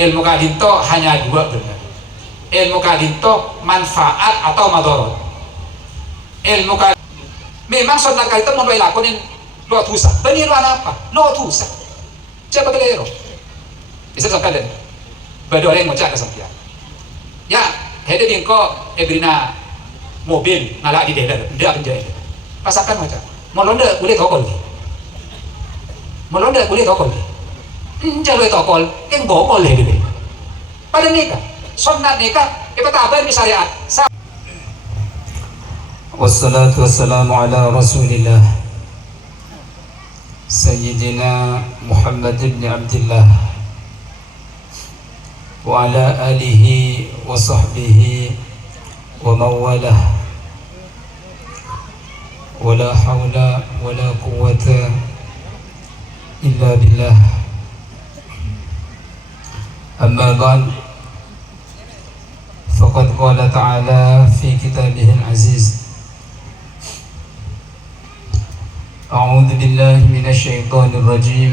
ilmu kadinto hanya dua benar. Ilmu kadinto manfaat atau madorot. Ilmu kadinto memang sunnah kadinto mau dilakukan lo tusa beniruan apa lo tusa coba kelero bisa sampai berdua yang mau cakap sampai ya hede dingko ebrina mobil ngalak di dealer dia penjahit pasakan macam melonda boleh tokol melonda boleh tokol jalur tokol yang bongol deh pada nikah sunnah nikah kita tabar di syariat. Wassalatu wassalamu ala rasulillah Sayyidina Muhammad ibn Abdullah wa ala alihi wa sahbihi wa mawalah wa la hawla wa la quwwata illa billah. Amma ba'd, faqad qala ta'ala fi kitabihil aziz أعوذ بالله من الشيطان الرجيم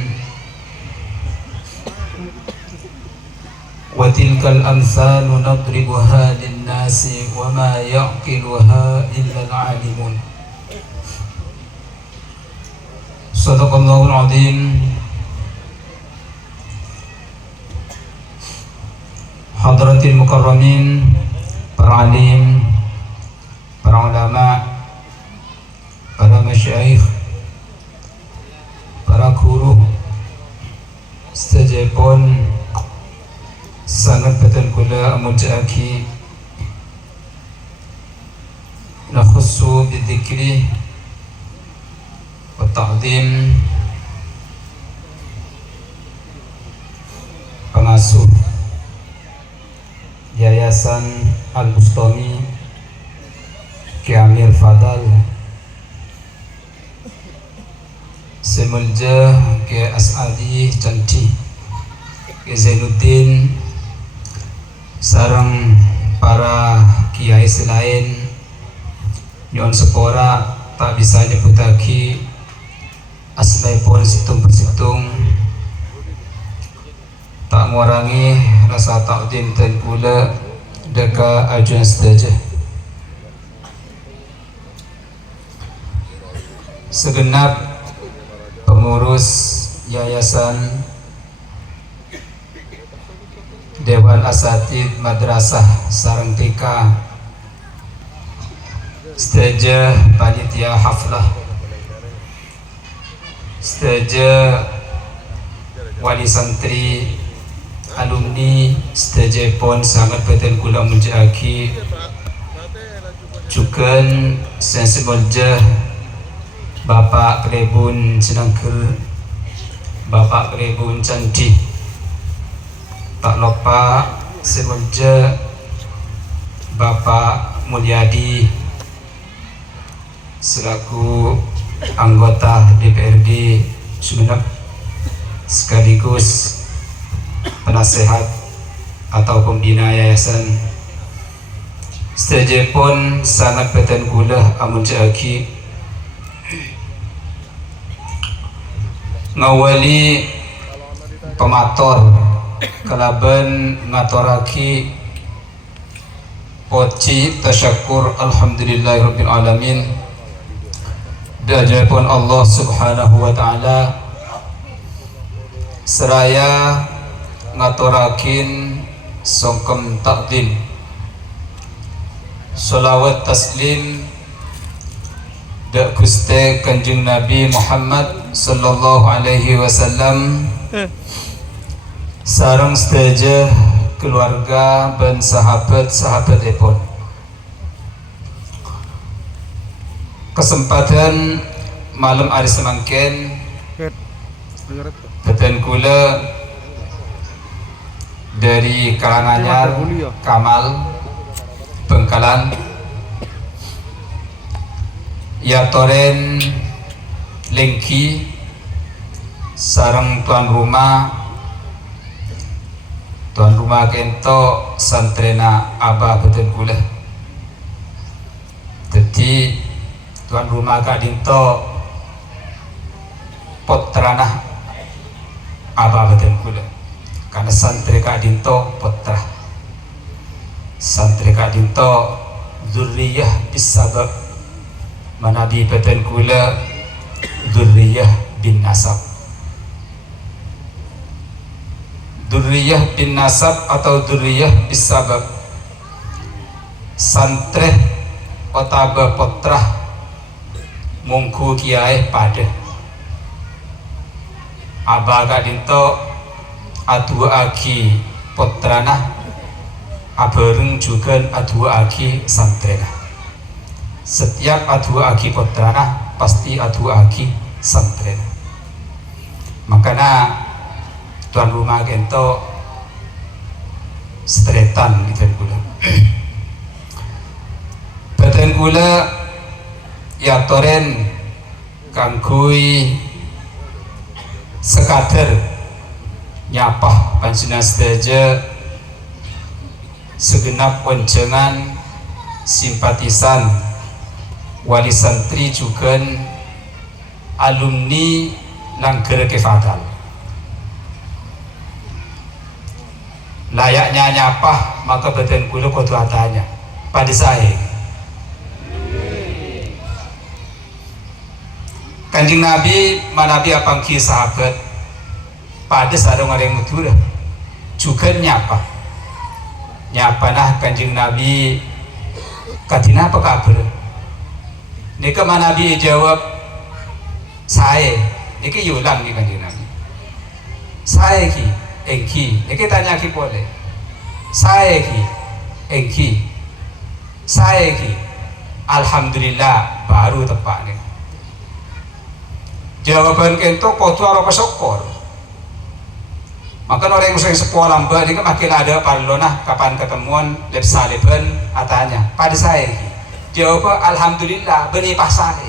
وتلك الأمثال نضربها للناس وما يعقلها إلا العالمون. صدق الله العظيم. Hadratil mukarramin, para alim, para ulama, para masyayikh, para guru sedayapun sangat betul kula amujaaki nakhussu bidzikri wa ta'zim pengasuh Yayasan Al-Bustami Ki Amir Fadal Semulja ke As'adi Canti ke Zainuddin sarang para kiai selain nyon sepora tak bisa nyebutaki asmai pun situng persitung tak ngurangi rasa takdim dan pula deka ajuan sedaja segenap pengurus Yayasan Dewan Asatid Madrasah Sarang TK sedaja panitia haflah sedaja wali santri alumni sedaja pun sangat betul kula menjaki juga sensibolja Bapak Krebun Senangker, Bapak Krebun Candi, tak lupa semenja Bapak Mulyadi selaku anggota DPRD Sumeneb sekaligus penasehat atau pembina yayasan. Sedaja pun sangat betul kula amun jaki ngawali pemator kalaban ngatoraki poci tasyakur alhamdulillahirabbil alamin biajarpun Allah subhanahu wa ta'ala seraya ngatorakin songkem takdim salawat taslim da Gusti Kanjeng Nabi Muhammad sallallahu alaihi wasallam sareng sedaja keluarga dan sahabat-sahabat epon. Kesempatan malam hari semangken beten kula dari Karanganyar Kamal Bengkalan ya toren Lengki sareng tuan rumah kento santrena Abah beten kula jadi tuan rumah kadinto potranah Abah beten kula karena santri kadinto putra, santri kadinto dzurriyyah bisabab, manabi beten kula dzurriyyah bin nasab. Dzurriyyah bin nasab atau dzurriyyah bisabab, santri otaba putra mungku kiai pada abaga dinto adua aki putrana abareng juga adua aki santrena. Setiap adua aki putrana pasti adua aki santrena. Makanya tuan rumah gento stretan itu gula. Beten gula ya toren kangkui sekader nyapah panjenengan sedaja segenap wenjengan simpatisan wali santri juga alumni Langger Kefatal. Layaknya nyapah maka beten kula kudu atanya pada saya. Kanjeng Nabi manabi apangki sahabat pada sarung orang Madura juga nyapa nah kanjeng Nabi katina apa kabar nika manabi jawab saya niki yulang nih kanjeng Nabi saya ki engki niki tanya ki boleh saya ki engki saya ki alhamdulillah baru tepat nih. Jawaban kento kotu apa sokor. Maka orang yang sepuh lambat ini makin ada parlona kapan ketemuan lep saliban atanya pada saya. Jawab alhamdulillah beni pasai.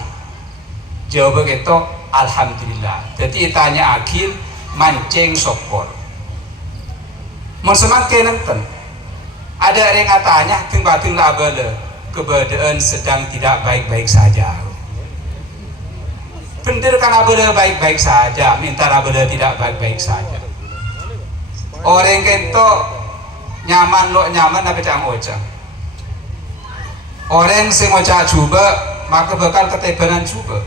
Jawab kento alhamdulillah. Jadi tanya akhir mancing sokor. Mun semakin nenten. Ada yang katanya ting-ting labele keberadaan sedang tidak baik-baik saja. Bener kan abada baik-baik saja, minta abada tidak baik-baik saja. Orang kento nyaman lo nyaman tapi jangan ngocak. Orang sing ngocak juga maka bakal ketebanan juga.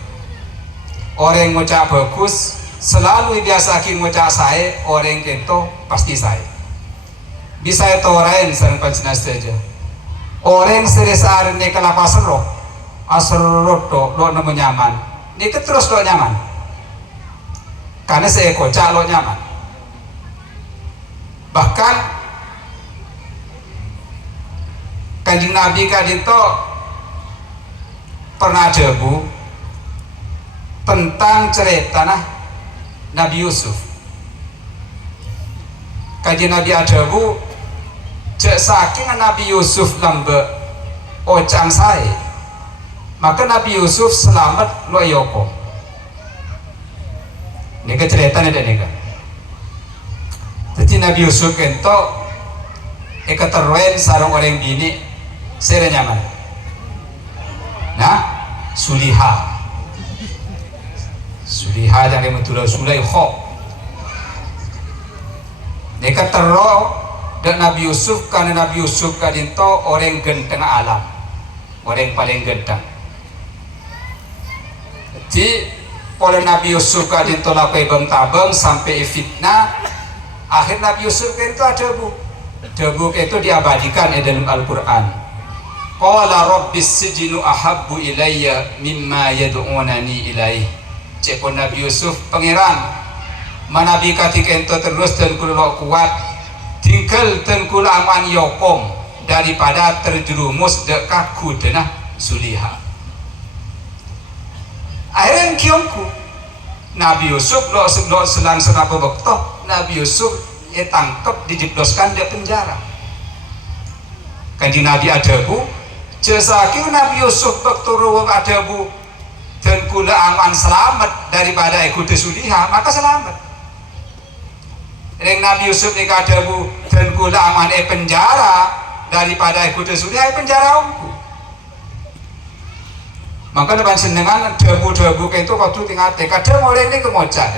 Orang ngocak bagus selalu biasa ngocak saya, orang kento pasti saya. Bisa itu orang sering panjenengan saja. Orang seresar ini kelapa serok, asal do lo nemu nyaman. Ini terus lo nyaman karena saya kocak lo nyaman. Bahkan kanjeng Nabi kadito pernah jebu tentang cerita Nabi Yusuf. Kanjeng Nabi ajebu cek saking Nabi Yusuf lambe ocang saya maka Nabi Yusuf selamat lo yoko. Nika ceritanya ada nika. Jadi Nabi Yusuf kento teruen sarung orang bini sere nyaman. Nah, Suliha yang metulah Sulaikha. Nika tero dan Nabi Yusuf karena Nabi Yusuf kadinto orang genteng alam, orang paling genteng. Jadi oleh Nabi Yusuf kadin tolak bang tabang sampai fitnah akhir Nabi Yusuf itu ada debu itu diabadikan di dalam Al-Quran. Qala rabbis sijnu ahabbu ilayya mimma yad'unani ilaih. Cepon Nabi Yusuf pangeran manabi katika itu terus dan kula kuat tinggal dan kula aman yokom daripada terjerumus dekat kudena Suliha. Akhirnya kiongku Nabi Yusuf lo selang senapa waktu Nabi Yusuf tangkap dijebloskan di penjara. Kanjeng Nabi adabu jesaki Nabi Yusuf waktu ruwang adabu dan kula aman selamat daripada ikut Suliha maka selamat. Ring Nabi Yusuf nika adabu dan kula aman penjara daripada ikut Suliha penjara umku. Maka depan senengan debu-debu itu waktu tinggal kadang orang ini kemocak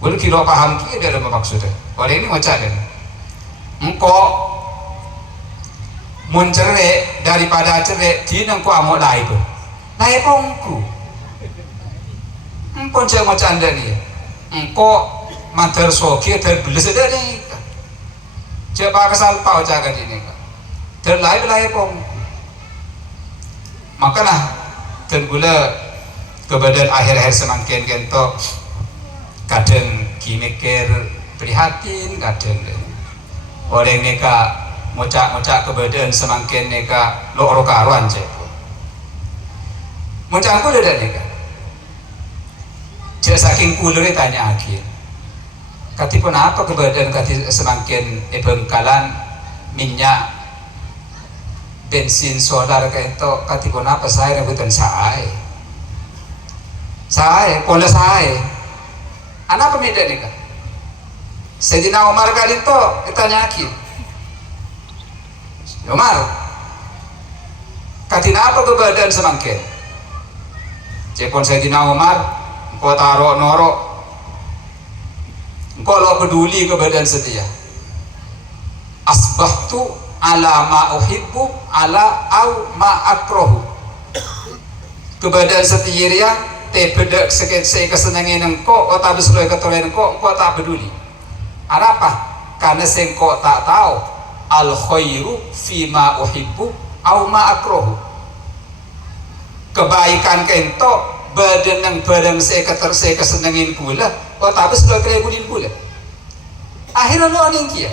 Boleh kira paham ki ada apa maksudnya. Oleh ini macam ada. Engkau mun cerai daripada cerai di nengko amok lai tu. Lai pongku. Engkau jangan macam anda ni. Engkau mantar soki terbelis ada ni. Coba kesal pau jaga di ni. Terlai pongku. Makalah tergula kebadan akhir-akhir semakin kentok kadang kimikir prihatin kadang orang neka mocak kebadan semakin neka loro karuan cepo mocak aku ada neka jika saking kulur tanya akhir katipun apa kebadan kati semakin bengkalan minyak bensin solar kentok katipun apa saya rebutan saya pola saya anak pemida nih kan Sayyidina Umar kali itu ditanya akhir Umar katina apa kebadan semangkin cepon Sayyidina Umar engkau taruh norok engkau lo peduli kebadan setia asbahtu ala ma uhibbu ala au ma akrohu kebadan setia te bedak sekit kesenangan engkau tak berseluruh ketolong engkau tak peduli apa? Karena engkau tak tahu al khairu fima uhibbu au ma akrohu kebaikan kento badan barang saya kesenangan pula tak berseluruh kelebulin pula akhirnya lo ningkia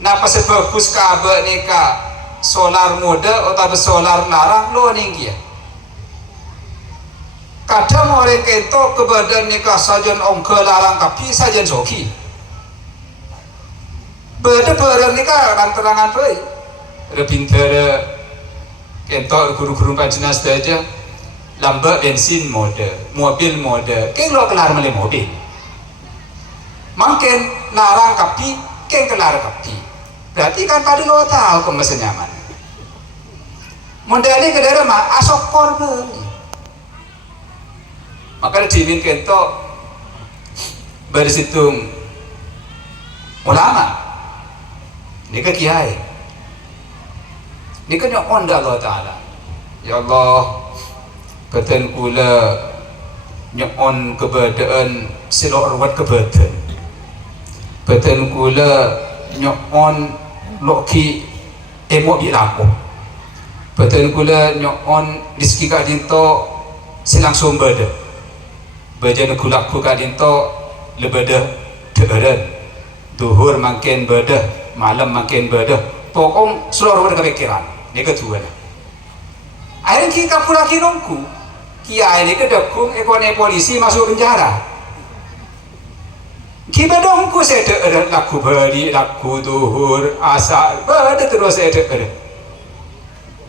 napa sebagus kabel nika solar muda tak bersolar larang lo ningkia kadang orang kento kebadan nikah sajen ongke larang tapi sajen soki beda barang nikah dan terangan baik ada pintar kento guru-guru panjenas saja lambat bensin mode mobil mode keng lo kelar mele mobil makin larang tapi keng kelar tapi berarti kan tadi lo tahu kemesin nyaman modalnya ke daerah mah asok korban maka dimin kento bersitung ulama ini ke kiai ini kan yang onda Allah Ta'ala ya Allah keten kula nyon kebadan silok ruwat kebadan keten kula nyon loki emok dilako keten kula nyon rizki kak dinto silang sombada bejana kulak ku kadinto lebeda teeren duhur makin beda malam makin beda pokong seluruh kepikiran ini kedua akhirnya kita pula kinongku kiai ini kedekung ekone polisi masuk penjara kita dongku saya teeren laku beri laku duhur asa beda terus saya teeren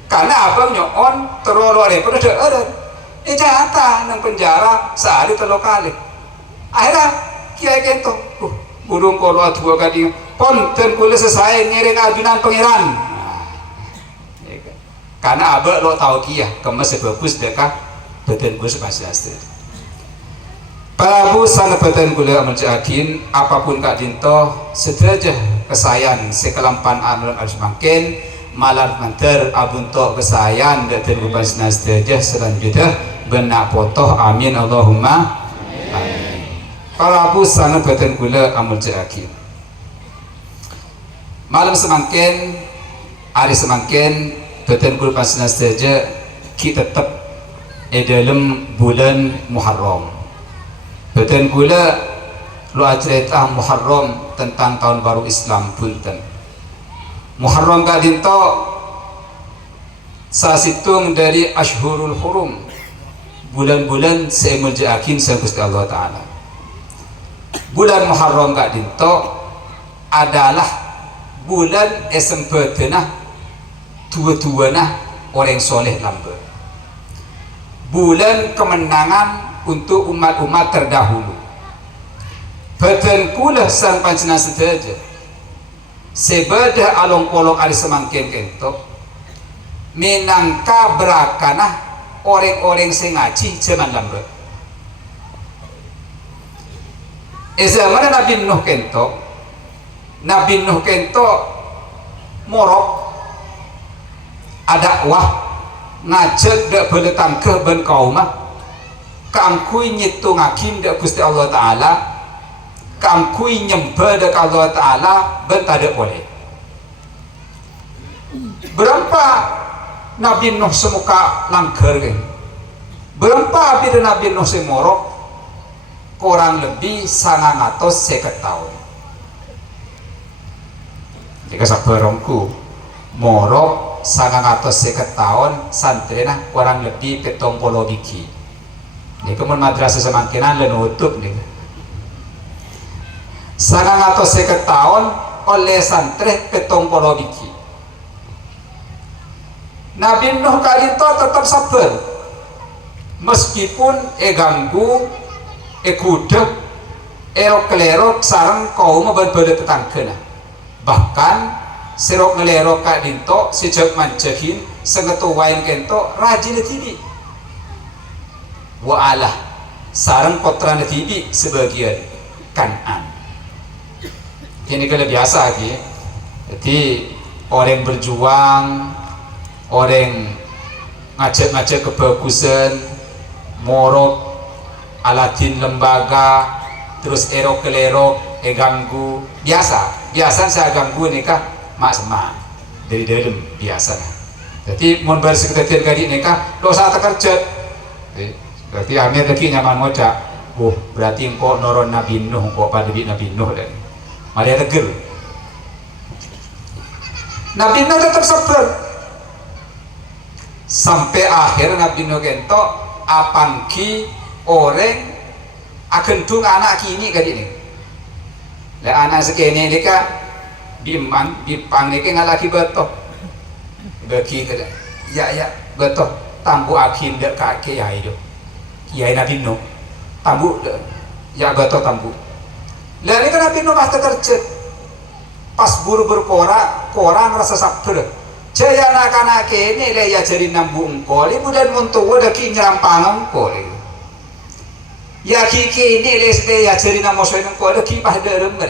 karena abang nyon terlalu pada teeren jatah nang penjara sehari 3 kali akhirnya kiai kento burung kalau dua kali konten kula selesai ngiring ajunan pangeran karena abah lo tahu kia kemas bagus dekat beten gus masih asli Prabu sana beten kula mencakin apapun kak dinto sederajah kesayan sekelampan anun harus makin malar manter abunto kesayan dan bukan senasdajah selanjutnya benak potoh amin Allahumma amin Prabu sana beten kula mencakin malam semakin hari semakin beten kula pas senasdajah kita tetap dalam bulan Muharram beten kula lu cerita Muharram tentang tahun baru Islam punten Muharram kadinto sasitung dari Ashhurul Hurum bulan-bulan semuljaakin Gusti Allah Ta'ala bulan Muharram kadinto adalah bulan esempetena tua-tuana orang soleh lambe bulan kemenangan untuk umat-umat terdahulu beten kula sang pancena sedaja sebadah along kolong ari semangkin kento minangka berakana orang-orang sing ngaji zaman lambe zaman Nabi Nuh kento morok ada wah ngajak dak beletang ke ben kaumah kangkui nyitung hakim dak Gusti Allah Ta'ala kangkui nyembah dak Allah Ta'ala ben tak boleh berapa Nabi Nuh semuka langgar kan berapa bila Nabi Nuh semorok kurang lebih 950 tahun jika sabarongku morok 950 tahun santrina kurang lebih 70 biji ini kemun madrasah semangkinan lenutup nih 950 tahun oleh santri 70 biji Nabi Nuh kali itu tetap sabar meskipun ganggu kudek erok kelerok sarang kaum berbeda tetangga bahkan serok ngelerok kak dinto sejak manjahin sengetuwain kento rajin tibi wa'alah sarang kotran tibi sebagian kanan ini kalau biasa lagi jadi orang berjuang orang ngajak-ngajak kebagusan morok aladin lembaga terus erok kelerok ganggu biasa saya ganggu nikah mak semak dari dalam biasa jadi mau bersekretariat gadi nikah dosa terkerja berarti amir lagi nyaman ngocak berarti engkau noron Nabi Nuh engkau pada Nabi Nuh dan malah tegur Nabi Nuh tetap sabar sampai akhir Nabi Nuh kento apangki orang akan dung anak kini gadi ini lah anak sekene ini kak biman bipang ini nggak lagi betul bagi kada ya betul tambu akhir dek kaki ya itu kiai Nabi Nuh tambu ya betul tambu lalu kan Nabi Nuh masih kerja pas buru korang rasa sabar jaya anak-anak ini le ya jadi nambu engkol ibu dan muntuwa daki nyerampangan engkol ya kiki ini le sede ya jadi namosoin engkol daki pada rember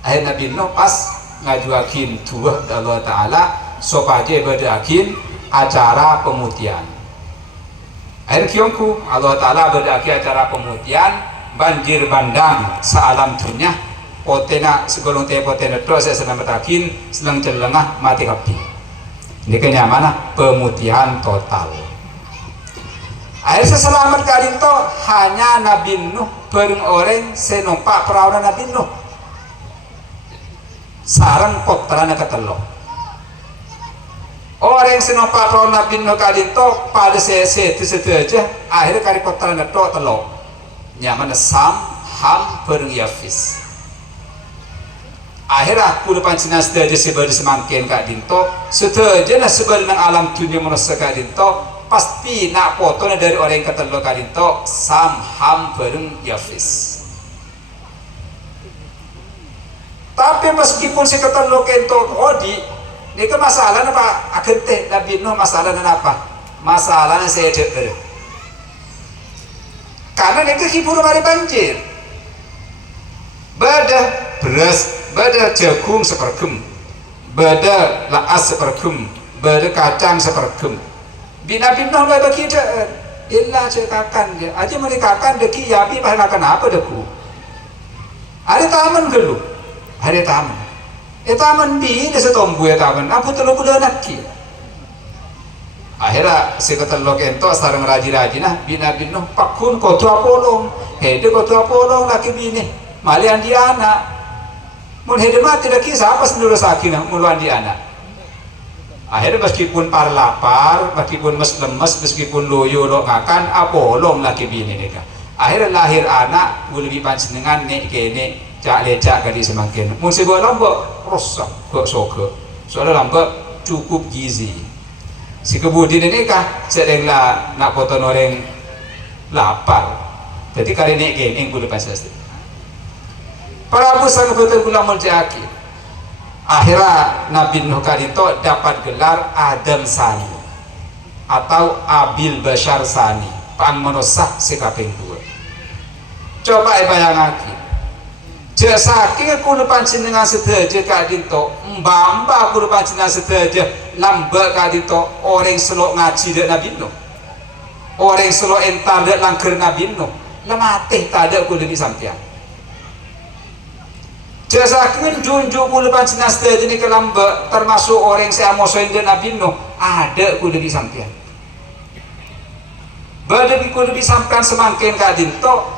akhir Nabi Nuh pas ngajuakin tuah Allah Ta'ala supaya berakin acara pemutihan akhir kiongku Allah Ta'ala berakin acara pemutihan banjir bandang sealam dunia potena segolong teh potena terus saya senang berakin selang celengah mati kapi ini kenyamanan pemutihan total akhir seselamat kali itu hanya Nabi Nuh bareng orang senumpak perawan Nabi Nuh sarang potran ketelo orang yang senumpak perawan Nabi Nuh kali itu pada itu aja akhirnya kali potran itu telo nyaman Sam Ham bareng Yafis akhirnya aku lepas cina sedaja sebagai semangkin kak dinto sedaja nah sebagai alam dunia manusia kak dinto pasti nak fotonya dari orang yang ketelo kak dinto Sam Ham bareng Yafis tapi meskipun si ketelo kento odi ini ke masalahnya apa agente Nabi Nuh masalahnya apa masalahnya saya deker karena ini hibur mari banjir badah beras bada jagung sepergem bada laas sepergem bada kacang sepergem bina Nuh gak bagi daan illa cekakan dia aja merekakan deki yabi bahkan apa deku ada taman gelu ada taman bi desa tombu ya taman apa telu bulan nakki akhirnya si ketelo kento sarang raji-raji nah bina Nuh pakun kotu apolong hede kotu apolong laki bini malian dia anak mun hede mati dah kisah apa sendiri sakinah muluan di anak akhirnya meskipun par lapar meskipun mes lemes meskipun loyo lo makan apolong laki bini nikah akhirnya lahir anak boleh dipanjenengan nek kene cak lecak kali semakin mun sebuah lambak rosak kok soke soalnya lambak cukup gizi si kebudin ini kah sedenglah nak potong orang lapar jadi kali nek kene boleh pancasila para pusang betul gula muljaki akhirnya Nabi Nuh kali itu dapat gelar Adam Sani atau Abil Bashar Sani pang menosah si kaping dua coba bayangkan Je saking kulo panjenengan sedaja kadinto mbamba kulo panjenengan sedaja lamba kadinto orang selok ngaji dek Nabi Nuh, orang selok entar dek langker Nabi Nuh lematih tak ada kulo lebih sampian. Je saking junjuk kulo panjenengan sedaja ni ke lamba termasuk orang seamosoin dek Nabi Nuh ada kulo lebih sampian. Badai kulo lebih sampian semangkin kadinto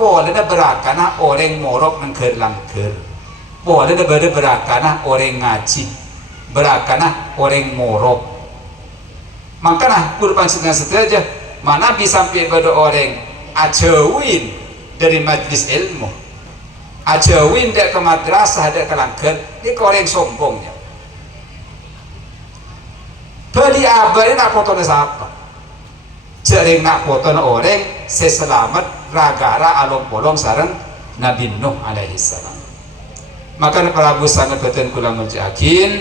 boleh dah berakana orang morok nangker langker, boleh dah berakana orang ngaji, berakana orang morok. Makanya kurban sedang saja mana bisa sampai pada orang ajawin dari majlis ilmu, ajawin dek ke madrasah dek ke langker, ini orang sombongnya. Beli abah nak fotonya siapa? Jering nak foto orang seselamat ragara alom polong sarang Nabi Nuh alaihi salam. Maka Prabu sangat betul kula menjakin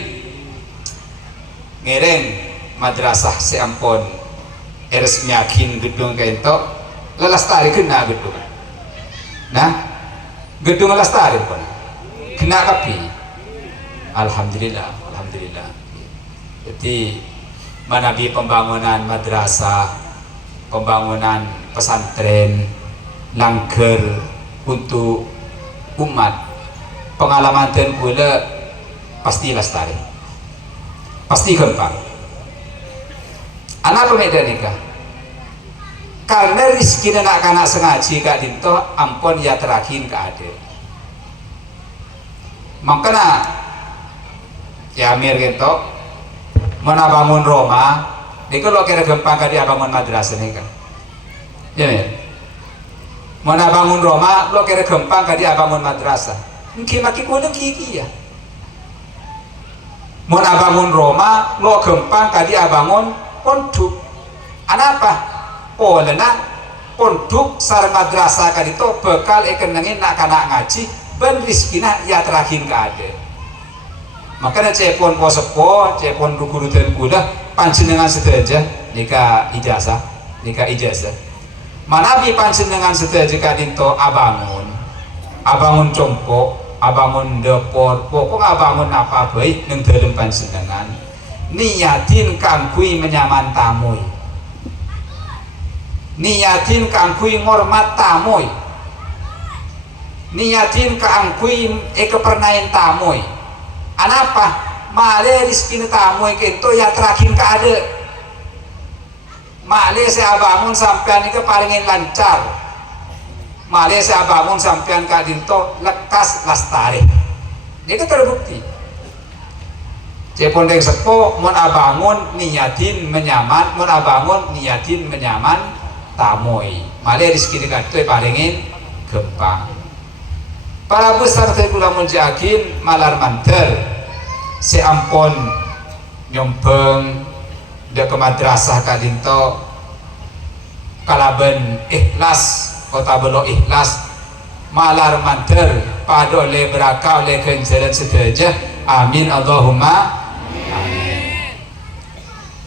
ngereng madrasah seampun eres yakin gedung kento lelastari kena gedung. Nah, gedung lelastari pun kena kapi. Alhamdulillah, alhamdulillah. Jadi manabi pembangunan madrasah, pembangunan pesantren langker untuk umat, pengalaman dan pula pasti lestari, pasti kembang. Anak pemuda nikah karena rizki anak-anak sengaji kak dinto ampun ya terakhir ke ade. Makanya ya Amir gitu mana bangun Roma ini kalau kira gempang kak dia bangun madrasah nih kan ya Mir. Mana bangun Roma lo kira gempang kak dia bangun madrasah mungkin makin kuda kiki ya. Mana bangun Roma lo gempang kak dia bangun pondok anapa polena pondok sar madrasah kak itu bekal ekenengin nak kanak ngaji ben rizkina ya terakhir ke ade. Makanya cepon posepo, cepon guru dan kuda panjenengan sederajat nikah ijazah, nikah ijazah. Manabi panjenengan sederajat kadinto abangun, abangun compok, abangun depor, pokok abangun apa baik neng dalam panjenengan. Niatin kangkui menyaman tamuy, niatin kangkui ngormat tamuy, niatin kangkui kepernain tamuy. Anapa male rizki tamu itu ya terakhir ke ada male saya bangun sampean itu palingin lancar male saya bangun sampean ke dinto lekas lastari itu terbukti cepon deng sepo mun abangun niatin menyaman mun abangun niatin menyaman tamoi male rizki itu palingin gempang. Para besar saya kula munjakin malar mantel seampun nyompeng de ke madrasah kadinto kalaben ikhlas kota belo ikhlas malar mantel pada oleh beraka oleh kenjalan sedaja amin Allahumma amin.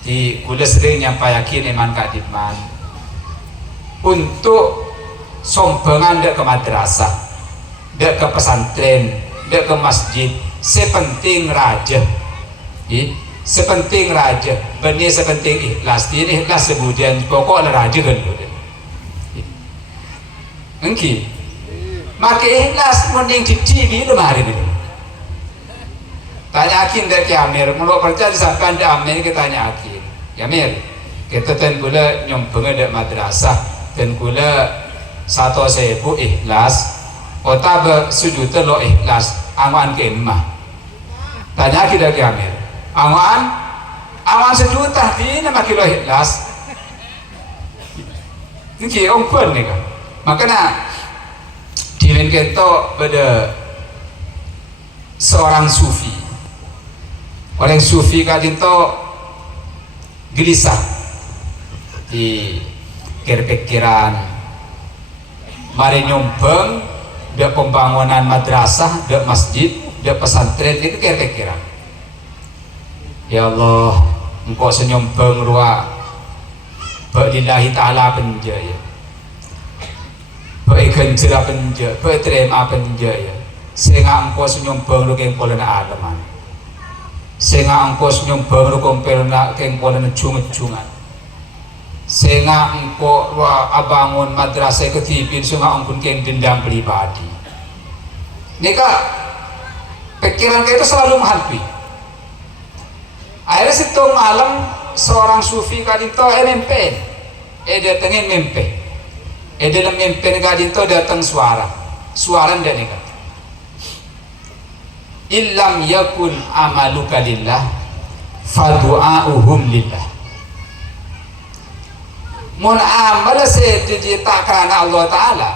Di kula sering nyampayakin iman kadiman untuk sombengan de ke madrasah dek ke pesantren, dek ke masjid, sepenting raja, sepenting raja, benih sepenting ikhlas, ini ikhlas sebujan pokok raja kan, engki, maka ikhlas mending cici itu hari ini. Tanyakin dek Amir, mulut percaya disampaikan dek Amir kita tanyakin, ya Amir, kita ten gula nyompeng dek madrasah, ten gula 1.000 ikhlas. Kota sujud lo ikhlas awan ke emak tanya kita ke Amir awan sejuta di nama kilo ikhlas ini ongkon nih kan makanya dimin kita pada seorang sufi orang sufi kadinto gelisah di kira-pikiran mari nyompeng dia pembangunan madrasah, dia masjid, dia pesantren itu kira-kira. Ya Allah, engkau senyum pengrua, berilahi taala penjaya, berikan cerah penjaya, berterima penjaya. Sehingga engkau senyumbang lu keng pola na alaman. Sehingga engkau senyumbang lu keng pola na cungat-cungat. Sehingga engkau abangun madrasah ketipin sehingga engkau keng dendam pribadi. Nika pikiran kayak itu selalu menghantui. Akhirnya situ malam seorang sufi kadinto mempen, datengin mempen, dalam mempen kadinto datang suara dan nika. Illam yakun amaluka lillah fadu'auhum lillah. Mun amal sediji tak karena Allah Ta'ala,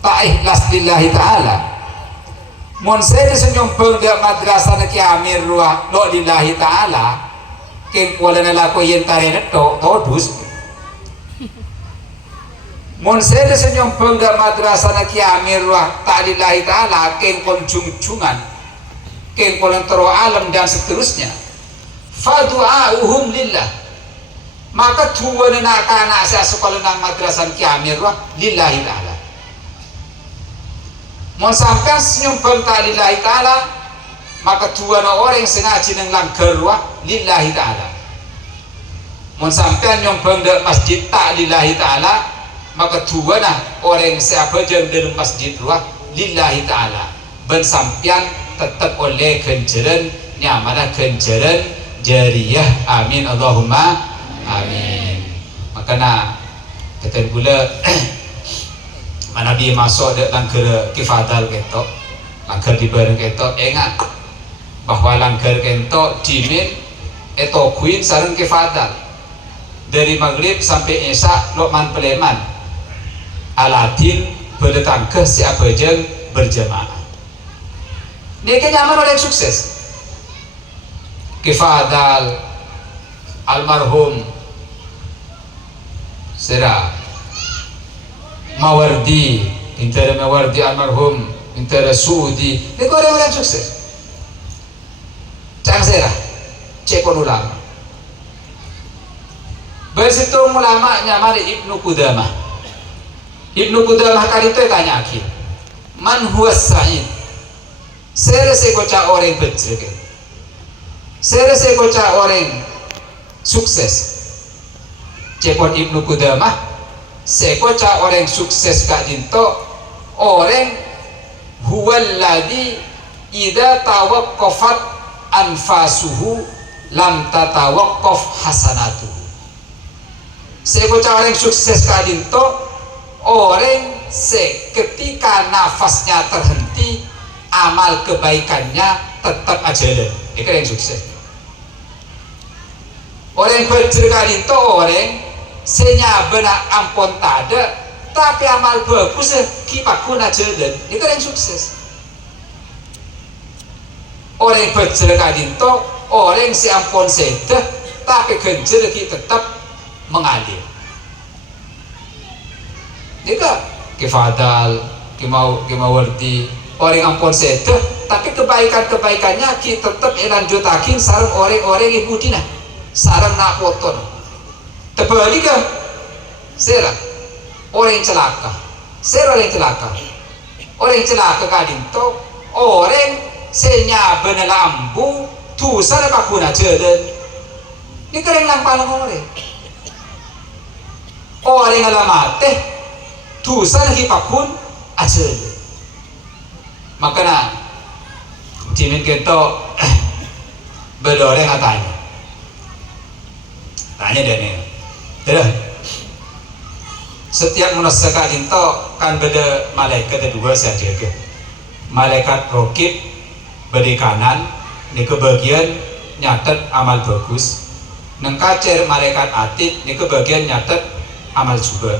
tak ikhlas lillahi Ta'ala. Mun sediji senyumbang dia madrasah na kiamir ruah lo lillahi Ta'ala, keng kuala na lako yen tarenet todus. Mun sediji senyumbang dia madrasah na kiamir ruah tak lillahi Ta'ala, keng konjung-jungan keng kolentero alam dan seterusnya. Fadu'auhum lillah, maka tuwa na anak saya sekolah nang madrasah kiamir wah lillahi ta'ala. Mau sampai senyumbang ta lillahi ta'ala, maka tuwa na orang sengaja nang langgar wah lillahi ta'ala. Mau sampai nyumbang de masjid ta lillahi ta'ala, maka tuwa na orang siapa jeng dalam masjid wah lillahi ta'ala. Ben sampian tetap oleh kenjaran nyamana kenjaran jariyah, amin Allahumma amin. Makanya kata pula Nabi masuk dek langgar kifadal ketok, langgar di bareng ketok, ingat bahwa langgar ketok jimin kuin sareng kifadal dari maghrib sampai isya lokman peleman aladin berletangkeh si abajeng berjamaah. Ini nyaman oleh sukses. Kifadal almarhum Sera Mawardi, intara Mawardi almarhum, intara Sudi. Ini orang sukses. Cang Sera, cekon ulama. Bersitu ulama nyamar Ibnu Qudamah. Ibnu Qudamah kali itu tanya akhir, man huwa sa'id? Sere sekoca orang berjaya, sere sekoca orang sukses. Cepot Ibnu Qudamah, sekoca orang sukses kak dinto orang huwaladhi ida tawaqqafat anfasuhu lam tatawaqqaf hasanatuhu. Sekoca orang sukses kak dinto orang ketika nafasnya terhenti, amal kebaikannya tetap ajalan. Itu yang sukses. Orang bercerita itu orang senyabena ampun tada, tapi amal bagus kipakun ajalan. Itu yang sukses. Orang bercerita itu orang si ampun sedah, tapi genjer tetap mengalir. Itu kifadal, kimawarti. Orang ampun sedah, tapi kebaikannya kita tetap lanjutakin sarang orang-orang ibu dina, sarang nak poton. Terbalik kan? Sera orang celaka, sera orang celaka, orang celaka kadin to orang senya benelambu tu sana bakuna jalan. Ini keren lampalan orang alamat tu sana hipakun ajalan. Makanya jimin kita berdoreng tanya dia nih, setiap manusia itu kan beda malaikat dua saja ke, malaikat rokib beri kanan ini kebagian nyatet amal bagus, nengkacer malaikat atid ini kebagian nyatet amal juga.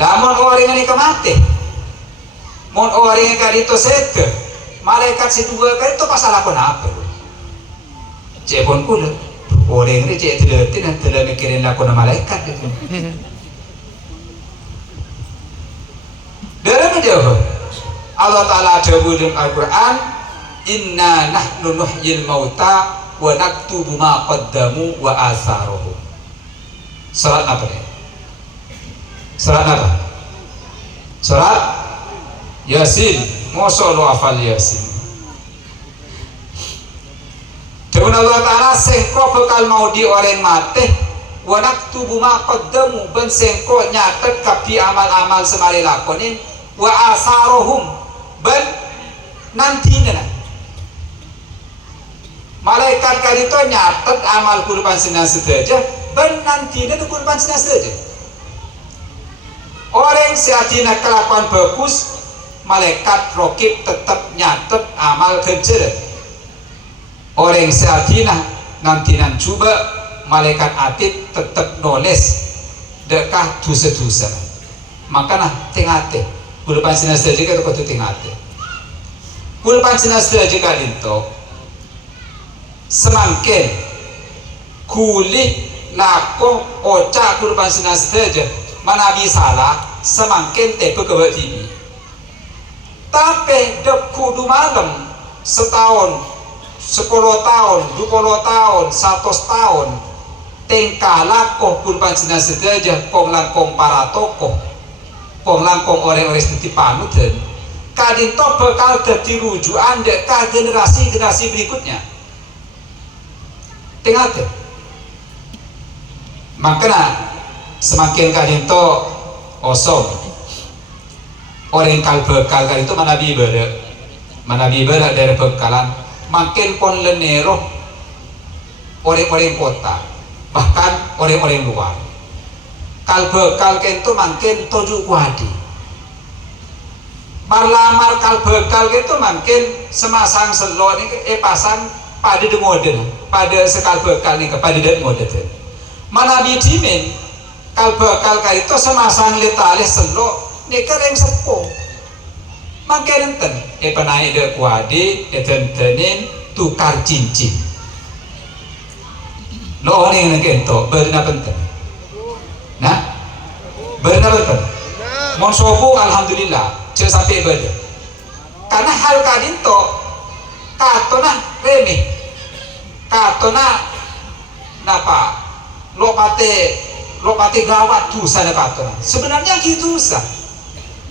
Lamun orang ini kemati, mon orang yang kali itu sete, malaikat si dua kali itu pasal apa? Cepon kula, orang ini cek tidak mikirin lakon malaikat itu. Dari menjawab, Allah Taala jawab dalam Al-Quran, Inna nahnu nuhyil mauta wa naktubu ma qaddamu wa atharuhum. Surat apa ya? Surat apa? Surat Yasin Mosok lo hafal Yasin. Dengan Allah Ta'ala sengko bekal mau di orang mati wa naktubu ma qaddamu ben sengko nyatet kapi amal-amal semari lakonin wa asarohum ben nantinya malaikat karito nyatet amal kurban sinan sedaja ben nantinya tu kurban sinan sedaja orang seatina kelakuan bagus malaikat rokib tetap nyatet amal kerja. Orang seatina nantinan coba malaikat atid tetap noles dekah dosa-dosa. Makanya tengate kulpan sinas saja kita kudu tengate. Kulpan sinas saja kalinto semangkin kuli lako oca kulpan sinas saja manabi salah semangkin tepe kebat ini. Tapi dek kudu malam setahun 10 tahun, 20 tahun, 100 tahun tingkah lakoh kurban jenazah saja kong langkong para tokoh kong langkong orang-orang seperti panutan kadinto bakal jadi rujukan dekah generasi berikutnya tengah tuh makanya semakin kadinto osong orang kal bekal itu mana bibara dari bekalan makin pon lenero orang-orang kota bahkan orang-orang luar kal bekal itu makin toju kuadi marlamar kal bekal itu makin semasang selo ini pasang pada de model pada sekal bekal ini pada de model mana bidimin kal bekal itu semasang letale selo ini kering sepo makin enten penaik de kuadi tentenin tukar cincin lo orang yang kento berna penting nah berna penting monsobu alhamdulillah cek sampai berde karena hal kadinto katona remeh katona napa lo pate gawat dosa katona sebenarnya gitu usah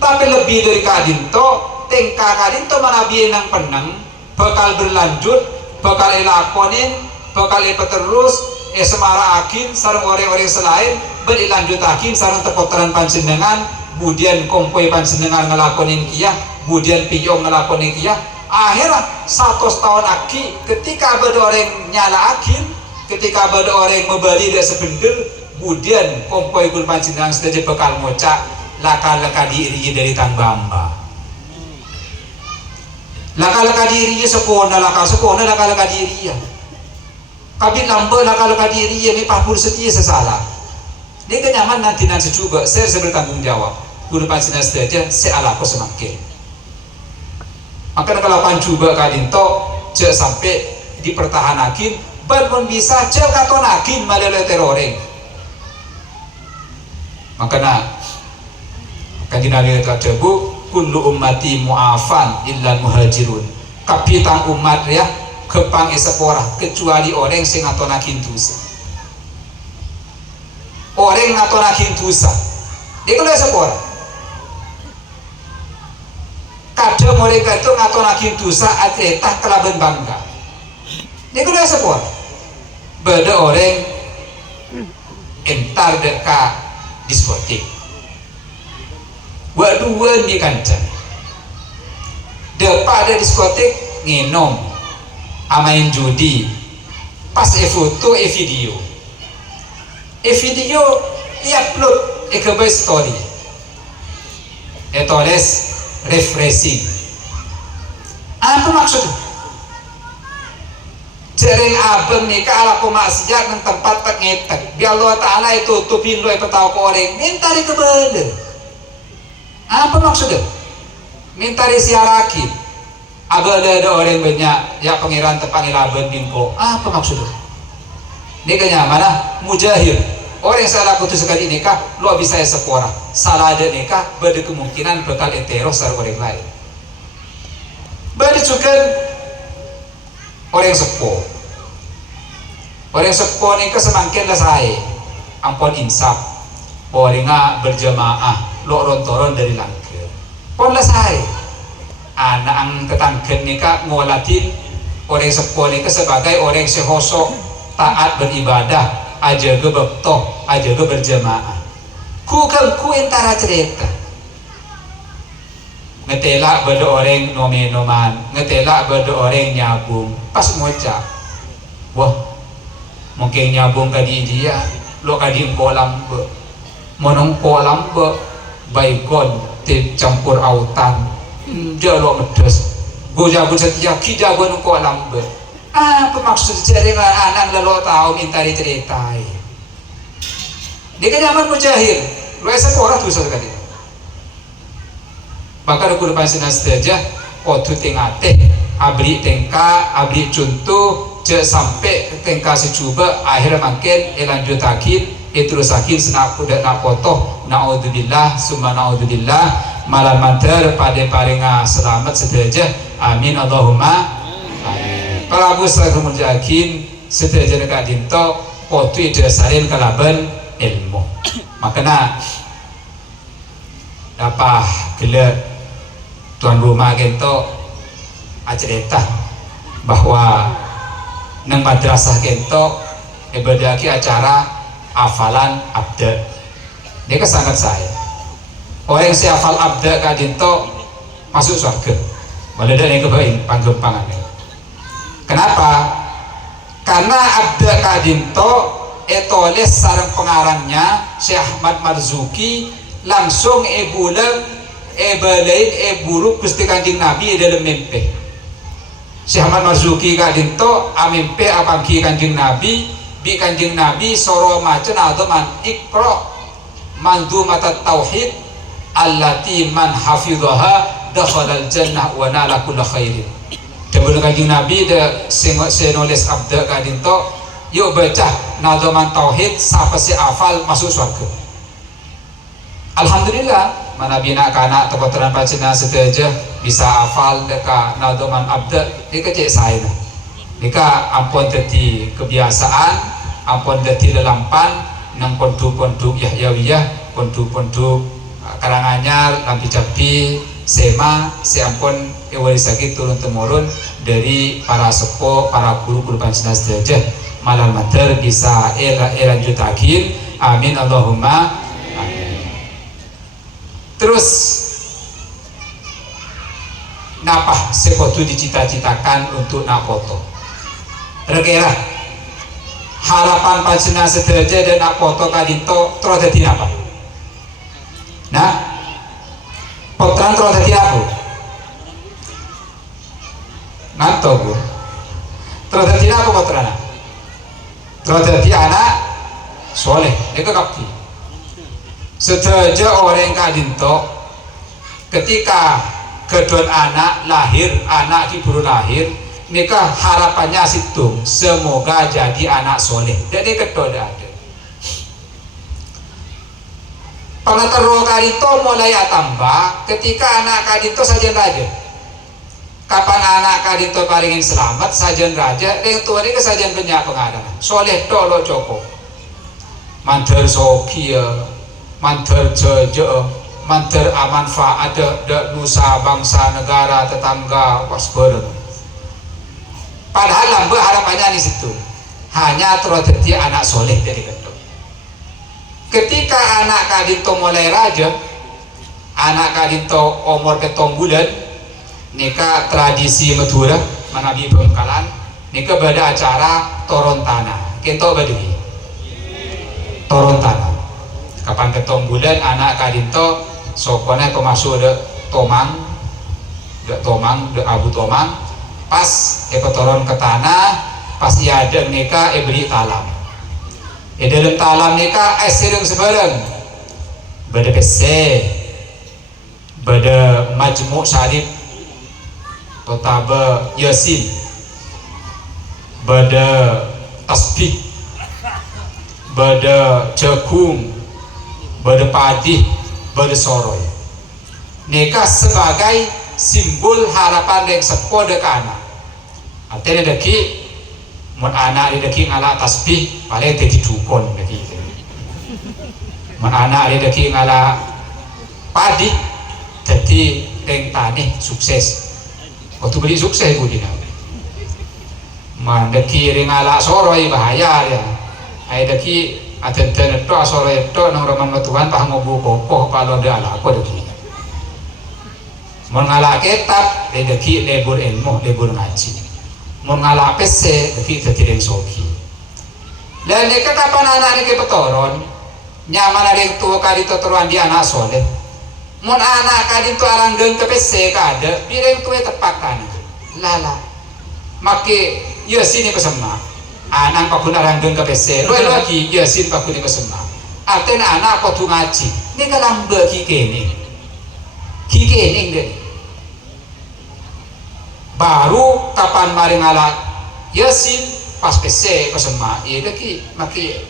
tapi lebih dari kadinto tingkah kadinto manabi nang penang bakal berlanjut bakal elakonin bakal terus semara akin sarang orang-orang selain berlanjut akin sarang terkotoran panjenengan kemudian kompoi panjenengan ngelakonin kia kemudian piyong ngelakonin kia akhirnya 100 tahun aki ketika ada orang nyala akin ketika ada orang membeli dia sebendel kemudian kompoi kul panjenengan saja bakal ngocak laka-laka diri dari tangbamba laka-laka dirinya sekona laka-laka dirinya kabit lamba laka-laka dirinya ini pahpur setia sesalah dia kenyaman nanti juga saya bertanggung jawab guru pansinan saja saya alako semakin maka kalau pancuba kadinto cek sampai dipertahanakin ban bisa cek katonakin melalui teroreng makanya kanjeng Nabi kata bu kullu ummati mu'afan illa muhajirun kapitang umat ya kepang sepora kecuali orang sing ngatonakin dosa orang ngatonakin dosa dia kalau sepora kadang mereka itu ngatonakin dosa atletah kelaban bangga dia kalau sepora beda orang entar dekat diskotik waduan di kancah depan ada diskotik ngenom amain judi pas foto video upload ke story tulis refreshing apa maksudnya Jering abang nih ala pemaksiat ng tempat tak ngetek bi Allah Ta'ala itu tutupin lo petau ke orang minta di kebele apa maksudnya minta di siarakin ada orang banyak ya pangeran tepanggil abang bingko apa maksudnya ini kenyamanan mujahir orang yang salah kutu sekali nikah lo bisa ya sepora salah ada nikah pada kemungkinan bakal eteros dari orang lain pada juga orang sepo nikah semakin lah saya ampun insaf orang berjamaah lo rontoron dari langkir pon lah saya anak ang tetanggen nika ngolatin orang sepuh nika sebagai orang sehosok taat beribadah, ajaga bektoh, ajaga berjamaah. Ku entara cerita ngetela beda orang nomenoman, ngetela beda orang nyabung pas ngucap wah mungkin nyabung kadi dia lo kadi engkau lambe monong ko lambe baikon te campur autan dia lo medes go jago setia ki jago engkau lambe apa maksud jaring anak lo tahu minta diceritai dia kan nyaman mujahir lo esa orang tuh sekali maka aku depan sinas saja waktu tengate abri tengka abri contoh je sampai tengka secuba akhirnya makin elanjutakin terusakin senaku dan nak potoh naudzubillah summa naudzubillah malam mantar pada paringa selamat sedaja amin Allahumma amin. Prabu sagung jakin sedaja dekat dinto potu dasarin kalaban ilmu makanya dapat gelak tuan rumah gento acerita bahwa nang madrasah gento ibadaki acara hafalan abda ini kesangat saya orang yang hafal abda kadinto masuk surga malah dari kebaik panggempangan kenapa? Karena abda kadinto etoles sarang pengarangnya Syekh Ahmad Marzuki langsung bulan balain buruk Gusti Kanjeng Nabi dalam mimpi. Syekh Ahmad Marzuki kadinto amimpi apangki Kanjeng Nabi bi Kanjeng Nabi soro macen adoman ikra manzumat tauhid allati man hafidhaha dakhala jannah wa nala kull khairin. Dawuh Kanjeng Nabi de senoles abda kadinto yuk baca nadoman tauhid siapa si hafal masuk surga. Alhamdulillah mana bina kana tepoteran pacina sedaja bisa hafal deka nadoman abda deka cek saya deka ampun teti kebiasaan ampun teti lelampan nang ponduk-ponduk yahyawiyah ponduk-ponduk karanganyar lampi capi sema seampun ewarisagi turun temurun dari para sepuh para guru-guru pacina sedaja malam mater bisa elanjutakin amin Allahumma. Terus napah sekotu dicita-citakan untuk napoto regera harapan panjenengan sederja dan napoto kadinto terus dadi napa nah potran terus dadi apa nganto bu terus dadi apa potran terus dadi anak soleh itu kapti sederja orang kadinto ketika kedua anak lahir anak diburu lahir nikah harapannya situ semoga jadi anak soleh jadi kedua ada pengatur kadinto mulai tambah ketika anak kadinto sajen raja kapan anak kadinto paringin selamat sajen raja yang tua ini sajen banyak pengarang soleh dolo joko mantar sokia mantar jeje mantar amanfaat de nusa bangsa negara tetangga wasber padahal lambe harapannya di situ hanya terus jadi anak soleh dari itu ketika anak kadinto mulai raja anak kadinto umur ketong bulan nikah tradisi Madura manabi Bengkalan nikah pada acara toron tanah kento badui toron tanah kapan ketong bulan anak kadinto sokone pemasuk de tomang de abu tomang pas petoron ke tanah pas ia ada nikah beri talam dalam talam nikah sering sebarang bada pese bada majmuk syarif totaba yasin bada tasbih bada jagung bada padi bada soroy nikah sebagai simbol harapan yang sepuh dek anak artinya deki mun anak deki ngala tasbih paling jadi dukun deki mun anak deki ngala padi jadi yang tani sukses waktu beli sukses ibu dina mandeki ringala soroi bahaya ya ai deki atenten to soroi to nang roman Tuhan pah ngobu kopoh kalau ada ala apa deki mun ngala kitab deki lebur ilmu lebur ngaji mun ngala pese deki tetireng soki dan nek kapan anak niki petoron nyaman ada yang tua kali totoran di anak soleh mun anak kali tu aranggeng ke pese kada pireng tuwe tepak kana lala make ya sini pesema anak pakun aranggeng ke pese luar lagi ya sini pakun pesema aten anak kudu ngaji ni kalambe kikene deh baru kapan mari ngalak yasin pas pese pesema iya lagi maki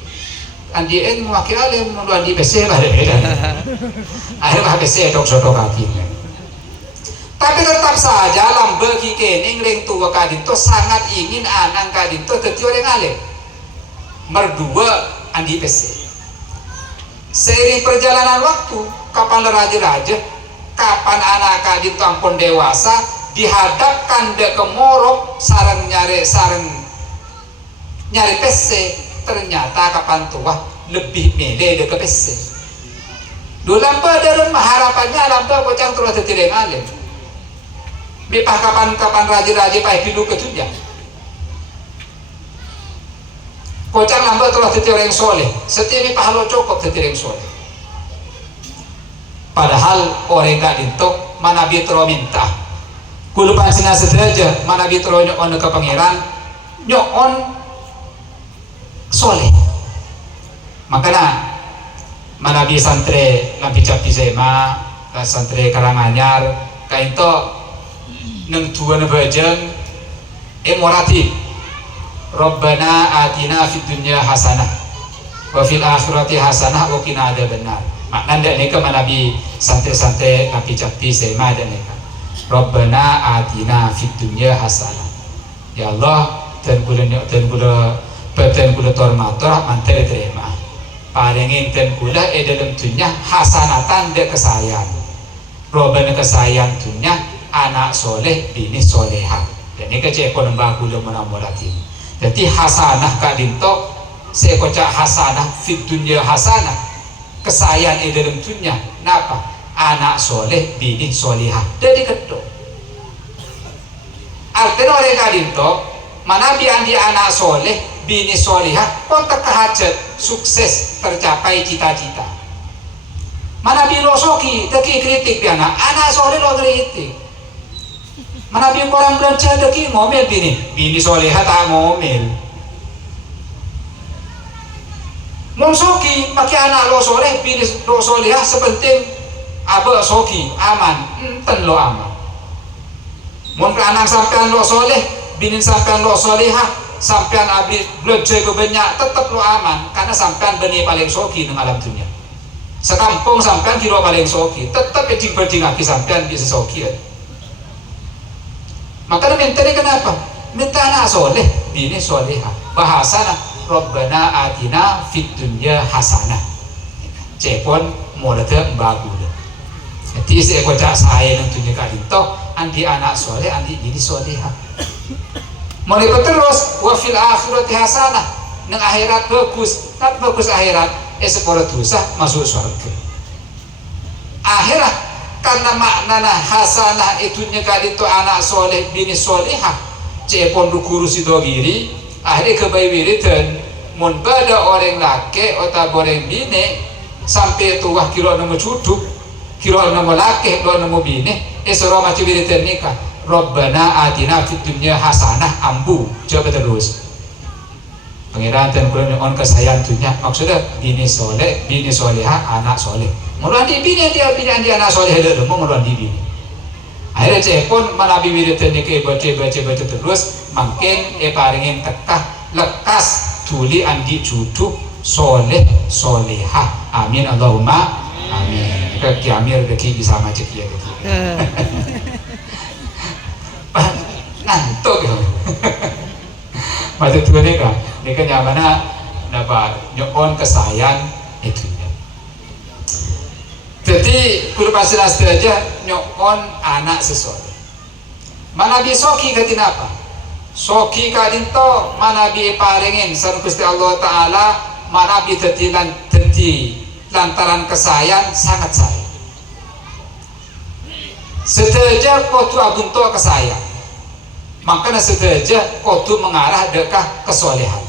andi en maki ale mun andi pese bare akhirnya pese dok soto kaki tapi tetap saja lambe kikening ring tua kadinto sangat ingin anang kadinto dadi orang alim merdua andi pese seiring perjalanan waktu kapan raja-raja kapan anak kadinto ampun dewasa dihadapkan dek kemorok sarang nyari pese ternyata kapan tua lebih mele dek pese dulu lampa dalam harapannya lampa bocang terus tertireng alim mipah kapan raja-raja pahit dulu ke dunia bocang lampa terus tertireng soleh setiap mipah lo cukup tertireng soleh padahal orang gak dintok mana bitro minta kulupan sina sederajat mana bitro nyokon ke pangeran nyokon soleh makanya manabi santre lampi capi sema santre karanganyar kainto neng tua nebajeng morati Rabbana atina fid dunya hasanah wa fil akhirati hasanah wa qina adzabannar makna ndak nika manabi santre lampi capi sema dan nika Rabbana atina fid dunya hasanah ya Allah dan kula tormator mantel terima paringin ten kula dalam dunya hasanatan de kesayan robana kesayan dunya anak soleh bini soleha dan ini kecekon mbak kula menamolati jadi hasanah kadinto sekocak hasanah fit dunya hasanah kesayan dalam dunya napa anak soleh bini soleha jadi kedok artinya orang kadinto mana andi anak soleh bini solihah kontak kehajat sukses tercapai cita-cita mana biro soki teki kritik biana anak soleh lo kritik mana bi orang belanja teki ngomel bini solihah tak ngomel mau soki maki anak lo soleh bini lo solihah sepenting abah soki aman enten lo aman mau anak sampean lo soleh bini sampean lo solihah sampean abdi belanja banyak tetap lo aman karena sampean benih paling soki dengan alam dunia sekampung sampean kira paling soki tetap eding lagi sampean bisa soki ya. Maka mintanya kenapa? Minta anak soleh bini soleha bahasana Rabbana atina fid dunya hasanah cepon modalnya bagus jadi saya kocak saya yang dunia kadinto andi anak soleh andi bini soleha mau terus wa fil akhirati hasanah nang akhirat bagus tak bagus akhirat sepuluh dosa masuk surga akhirat karena maknana hasanah itu nyekali itu anak soleh bini solehah cepon dukurusi dogiri akhirnya kebayi wiridan mun bada orang laki atau orang bini sampai tua kira nama cuduk kira nama laki kira nama bini surah macam wiridan nikah Rabbana atina fid dunya hasanah ambu coba terus pangeran dan kulo on kesayangan dunia maksudnya bini soleh bini soleha anak soleh mudah di bini dia anak soleh itu mau mudah di bini akhirnya cepon manabi wiridan niki baca terus makin paringin tekah lekas tuli andi juduk soleh soleha amin Allahumma amin ke kiamir deki bisa macet ya gitu ngantuk ya macam tu ni kan nyamana napa nyokon kesayan itu jadi guru pasir aja nyokon anak sesuatu Manabi soki katina apa? Soki kadinto manabi paringin san Gusti Allah Ta'ala manabi teti lantaran kesayan sangat sayang. Sedaja kotu abunto kesayang, makanya sedaja kotu mengarah dekah kesolehan.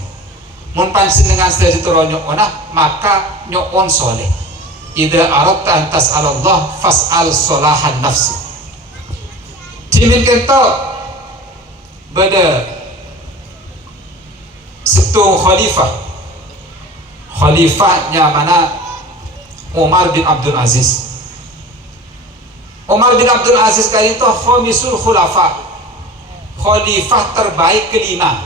Mun panjenengan sedaja turu nyokona maka nyokon soleh. Idza aradta an tas'alallah fas'al solahan nafsi. Dimin kento beda setung khalifahnya mana Umar bin Abdul Aziz. Umar bin Abdul Aziz kali itu khamisul khulafa, khalifah terbaik kelima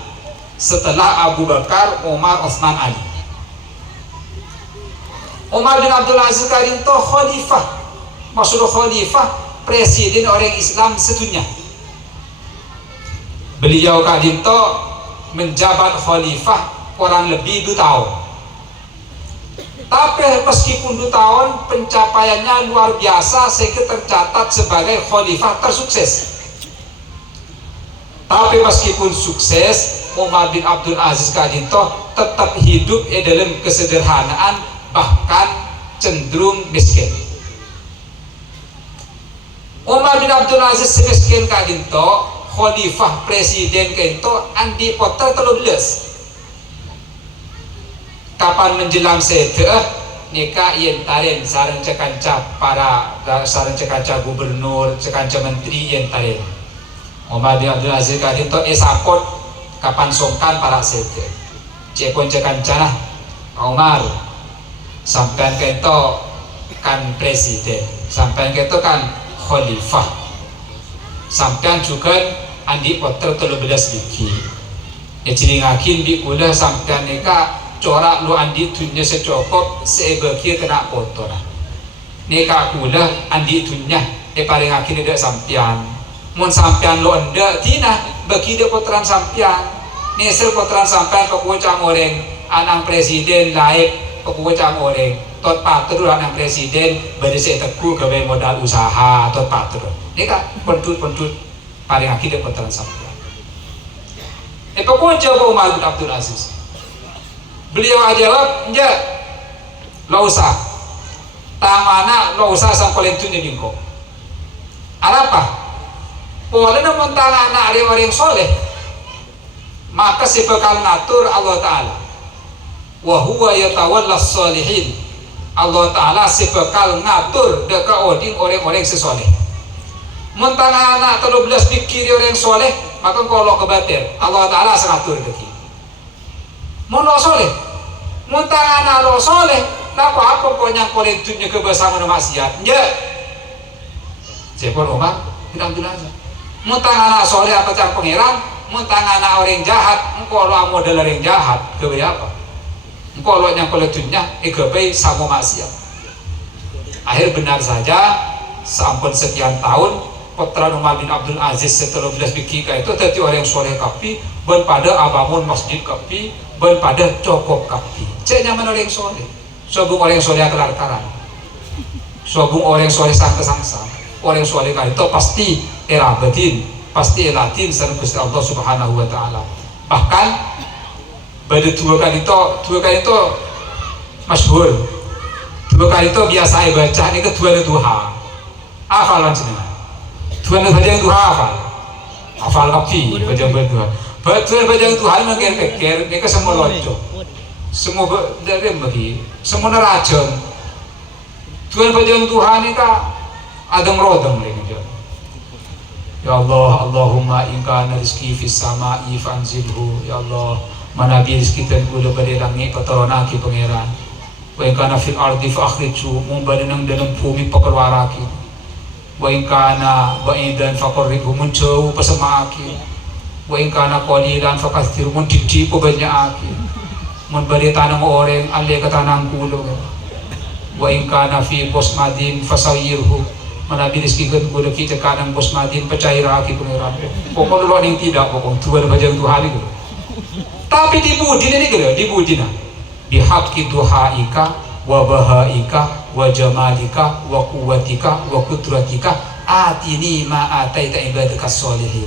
setelah Abu Bakar, Umar, Utsman, Ali. Umar bin Abdul Aziz kali itu khalifah, maksud khalifah presiden orang Islam sedunia. Beliau kali itu menjabat khalifah kurang lebih 2 tahun. Tapi meskipun 2 tahun pencapaiannya luar biasa sehingga tercatat sebagai khalifah tersukses. Tapi meskipun sukses, Umar bin Abdul Aziz Kadinto tetap hidup dalam kesederhanaan, bahkan cenderung miskin. Umar bin Abdul Aziz miskin Kadinto, khalifah presiden Kadinto andi poter 13. Kapan menjelang sedeh nikah yen taren sareng cekanca para sareng cekanca gubernur, cekanca menteri yen taren. Umar bin Abdul Aziz Kadinto esapot kapan songkan para sedeh. Cepon cekanca Umar sampean kento kan presiden, sampean kento kan khalifah, sampean juga andi poter 13 biji. Ya ciringakin di kuda sampean nikah corak lu andi tunya secokop sebekir kena kotor. Nikah kuda andi tunya paling akhir tidak sampian. Mun sampian lu anda tina bagi dia kotoran sampian. Nesel kotoran sampian pekucang orang anak presiden laik pekucang orang. Tot patur anak presiden berisik teku gawe modal usaha tot patur. Nikah pentut paling akhir dia kotoran sampian. Pekucang Umar bin Abdul Aziz. Beliau jawab, enggak, lo usah. Tamana lo usah sampai lentunya bingko. Apa? Boleh namun tangan ada orang soleh, maka si bekal ngatur Allah Ta'ala. Wahuwa yatawallas solihin. Allah Ta'ala si bekal ngatur deka oding orang-orang sesoleh. Mentang anak 13 pikir orang soleh, maka kalau kebatir Allah Ta'ala sengatur deki. Mau lo soleh, muntang anak lo soleh, apa pokoknya kolej dunia kebersamaan maksiat, ya. Siapa Umar? Tidak bilang aja. Muntang anak soleh apa cang pangeran, muntang anak orang jahat, engkau lo model orang jahat, kebay apa? Engkau lo yang kolej dunia, kebay sama maksiat. Akhir benar saja, sampun sekian tahun, putra Umar bin Abdul Aziz setelah 13 bikika itu tadi orang soleh kapi, ben pada abangun masjid kapi, ben pada cokop kapi. Cek nyaman orang soleh. Sobung orang soleh kelar-karan. Sobung orang soleh sangka-sangsa. Orang soleh kali itu pasti erabatin, pasti elatin sareng Gusti Allah Subhanahu wa taala. Bahkan pada 2 kali itu masyhur. 2 kali itu biasa baca ini ke 2 duha. Hafalan jenengan. 2 bajang duha hafal. Hafal kapi bajang duha. Bajang Tuhan mungkin pikir ini semua lojo, semua dari bagi semua nerajon. Tuhan bajang Tuhan ini kah adem rodem lagi. Ya Allah, Allahumma inka rizki fis sama'i fanzilhu. Ya Allah, mana rizki dan gula pada langit keturunan pangeran. Wa inka fil ardi fa'akhrijhu, mumbali nang dalam bumi pekeluaraki. Wa inka ba'idan faqarribhu, menjauh pesemaki. Wa in kana qalilan fakasthir, mun didi po banyak aki, mun bari tanang orang alih ke tanang kulo. Wa in kana fi bosmadin fasayirhu, manabi rizki kan kulo kita kanang bosmadin percaya aki pangeran. Pokok lo ning tidak pokok tuan bajang Tuhan itu. Tapi di budina ini gitu, di budina bihaqqi duhaika wa bahaika wa jamalika wa quwwatika wa qudratika atini ma ataita ibadakas solihin.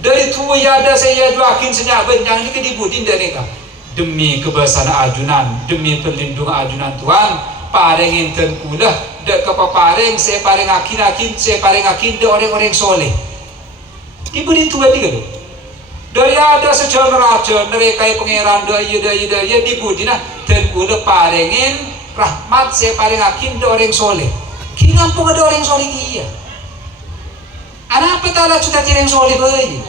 Dari tua ya ada saya doakin senyak benyang ini kedibudin dari ka. Demi kebesaran ajunan, demi perlindungan ajunan Tuhan, parengin tenkulah dek kepapareng saya pareng akin saya pareng akin de orang-orang soleh. Dibudin tua tiga tu. Dari ada sejarah raja mereka yang pangeran ya dibudina tenkulah parengin rahmat saya pareng akin de orang soleh. Kini ngampung ada orang soleh dia. Anak petala sudah tireng soleh bayi.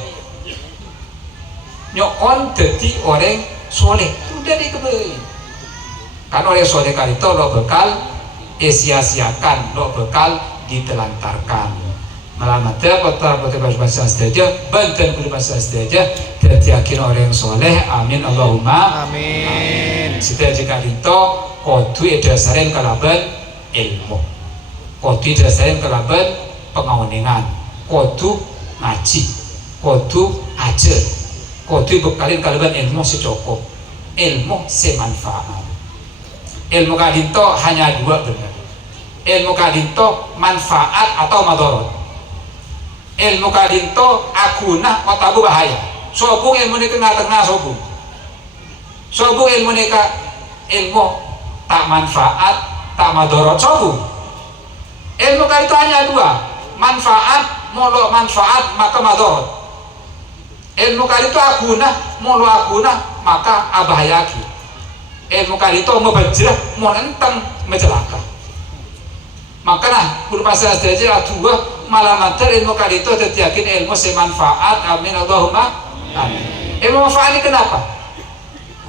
Nyokon jadi orang soleh itu dari kebayi. Kan orang soleh kali itu lo bekal sia-siakan, lo bekal ditelantarkan. Malah mata kota bahasa saja, banten kudu bahasa saja. Teryakin orang soleh, amin Allahumma amin. Sita jika itu kodu dasaren kalaban ilmu, kodu dasaren kalaban pengawaningan, kodu ngaji, kodu ajar, kodu bekalin kalaban ilmu secukup, ilmu semanfaat. Ilmu kadinto hanya dua benar. Ilmu kadinto manfaat atau madorot. Ilmu kadinto akunah otabu bahaya. Sobung ilmu ini tengah-tengah sobung. Sobung ilmu ini ilmu tak manfaat tak madorot sobung. Ilmu kadinto hanya dua, manfaat molo manfaat maka madorot. Ilmu kadinto akunah molo akunah maka abahayaki. Ilmu kadinto mebajrah mau nentang mencelaka. Makanya kudu pasal saja dua malah mater ilmu kadito teryakin ilmu semanfaat amin Allahumma amin. Ilmu manfaat ini kenapa?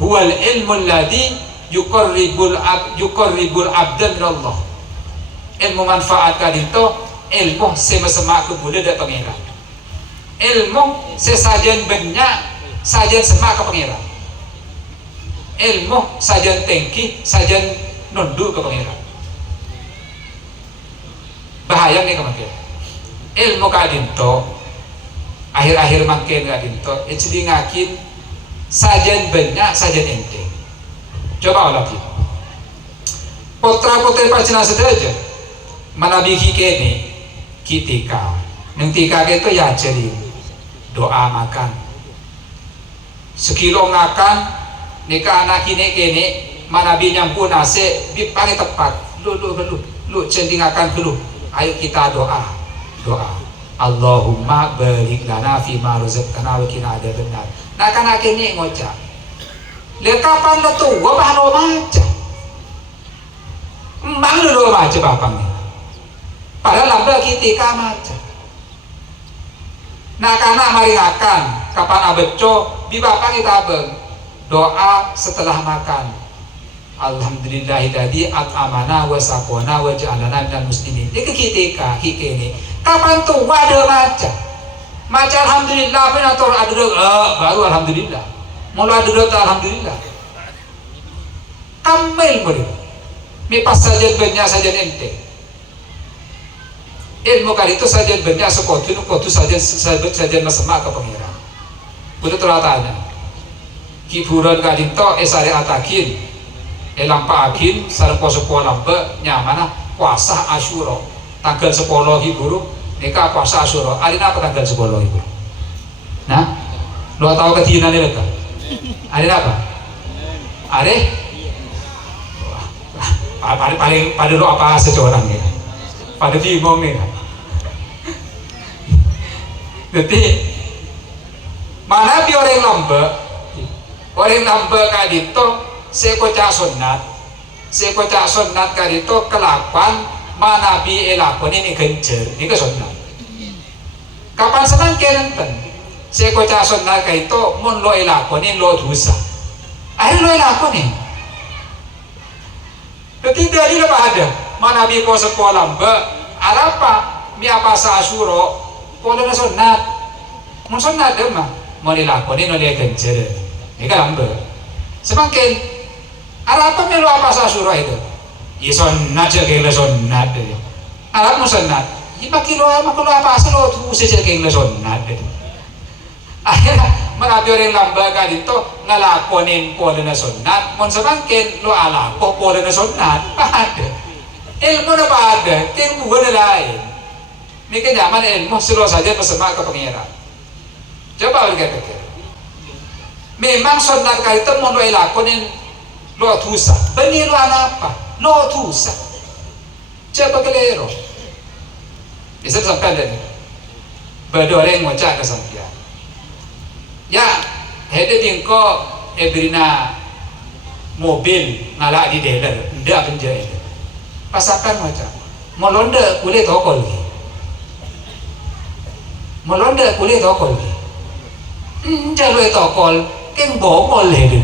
Huwal ilmu alladhi yuqarribul abda min Allah. Ilmu manfaat kadito ilmu semak kebuda dari pangeran. Ilmu sesajen banyak sajen semak ke pangeran. Ilmu sajen tengki sajen nunduk ke pangeran. Bahaya nih kemarin ilmu kadinto akhir-akhir makin kadinto itu ngakin sajen banyak sajen ente. Coba lagi potra-putri pacina saja mana biki kene kitika nentika itu ya jadi doa makan sekilo ngakan nikah anak kene mana bi nyampu nase bi pangi tepat lu centingakan dulu. Ayo kita doa. Allahumma barik lana fima razaqtana wa qina adzabannar. Nah kan akhirnya ngocak. Lihat kapan lo tua bah lo maca. Emang lo maca bapangnya. Padahal lambda kita maca. Nah karena mari akan kapan abeco bi bapang kita abeng doa setelah makan. Alhamdulillahilladzi at'amana wa saqona wa ja'alana minal muslimin. Iki kitika kikene. Kapan tuh ada maca alhamdulillah atau baru alhamdulillah. Mulai dulu alhamdulillah. Kamel boleh. Mi pas saja banyak saja ente. Ilmu kali itu saja banyak sekotu saja mesema ke pangeran. Udah teratanya. Kiburan kali itu esare atakin. Lampa akin sareng poso lampa nyamana puasa Asyura tanggal 10 hiburu nikah puasa Asyura hari apa tanggal 10 hiburu nah lo tahu ketinan ini kan hari apa hari paling pada lo apa seseorang ya pada bingung nih jadi mana bi orang lampa kadito sekoca sunat kadito kelakuan mana bi elakon ini gencer ini ke sunat kapan senang kenenten sekoca sunat kadito mun lo elakon ini lo dosa akhir lo elakon ini jadi dari apa ada mana bi ko sekolah mbak alapa mi apa Asyura pola sunat mun sunat mah mau elakon ini lo gencer ini kan mbak semakin apa melu apa Asyura itu? Ya sunat je keng sunat deh. Arab mu sunat. Ya makilo apa asal tu seje keng sunat deh. Akhirnya merabi orang lamba kali itu ngelakonin pola sunat. Mun semakin lo alako pola sunat. Ada. Ilmu apa ada? Keng bukan lain. Ini nyaman ilmu selalu saja bersemak ke pengiran. Coba pikir-pikir. Memang sunat kali itu mau lakonin lo tusa. Benih lo apa? Lo tusa. Coba kelero. Bisa sampai ada nih. Berdoreng ngocak kesampian. Ya, hede tingko ebrina mobil ngalak di dealer, ndak penjahit. Pasakan macam, melonda kulit tokol ni, melonda kulit tokol ni. Jalur tokol, keng bongol hede.